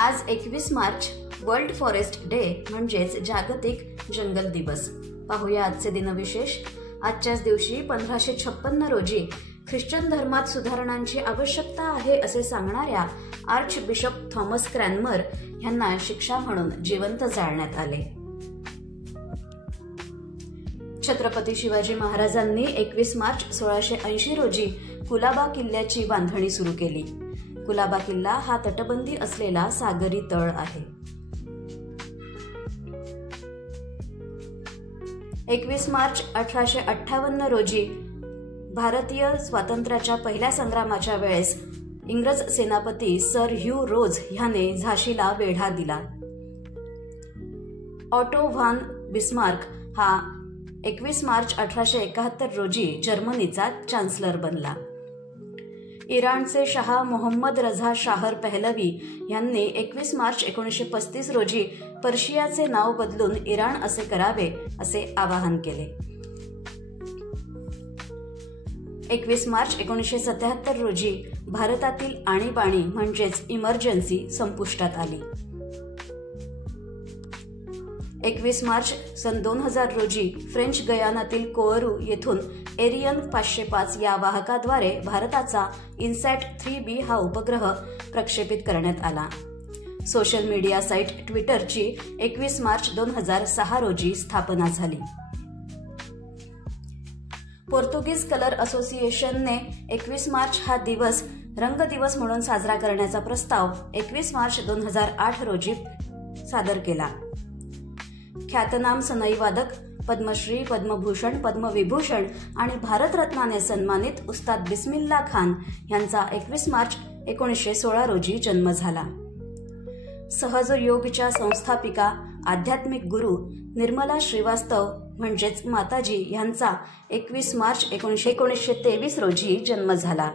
आज 21 March world forest day म्हणजेच जागतिक जंगल दिवस। पाहूया आजचे दिनविशेष। आजच्याच दिवशी 1556 रोजी ख्रिश्चन धर्मात सुधारणांची आवश्यकता आहे असे सांगणाऱ्या आर्च बिशप थॉमस क्रॅनमर यांना शिक्षा म्हणून जिवंत जाळण्यात आले। छत्रपती शिवाजी महाराजांनी 21 मार्च 1680 रोजी कुलाबा किल्ल्याची बांधणी सुरू केली। कुलाबा किल्ला हा तटबंदी असलेला सागरी तळ आहे। 21 मार्च 1858 रोजी भारतीय स्वातंत्र्याच्या पहिल्या संग्रामाच्या वेळेस इंग्रज सेनापती सर ह्यू रोज ह्याने झाशीला वेढा दिला। ऑटो व्हान बिस्मार्क हा 21 मार्च 1871 रोजी जर्मनीचा चान्सलर बनला। इराणचे शाह मोहम्मद रझा शाहर पहलवी यांनी 21 मार्च 1935 रोजी पर्शियाचे नाव बदलून इराण असे करावे असे आवाहन केले। 21 मार्च 1977 रोजी भारतातील आणीबाणी म्हणजेच इमर्जन्सी संपुष्टात आली। 21 मार्च सन 2000 रोजी फ्रेंच गयानातील कोअरू येथून एरियन 505 या वाहकाद्वारे भारताचा इनसॅट 3B हा उपग्रह प्रक्षेपित करण्यात आला। सोशल मीडिया साइट ट्विटरची 21 मार्च 2006 रोजी स्थापना झाली। पोर्तुगीज कलर असोसिएशनने 21 मार्च हा दिवस रंग दिवस म्हणून साजरा करण्याचा प्रस्ताव 21 मार्च 2008 रोजी सादर केला। ख्यातनाम सनई वादक, पद्मश्री, पद्मभूषण, पद्मविभूषण आणि भारतरत्नाने सन्मानित उस्ताद बिस्मिल्ला खान यांचा 21 मार्च 1916 रोजी जन्म झाला। सहज योगच्या संस्थापिका, आध्यात्मिक गुरु निर्मला श्रीवास्तव म्हणजेच माताजी यांचा 21 मार्च 1923 रोजी जन्म झाला।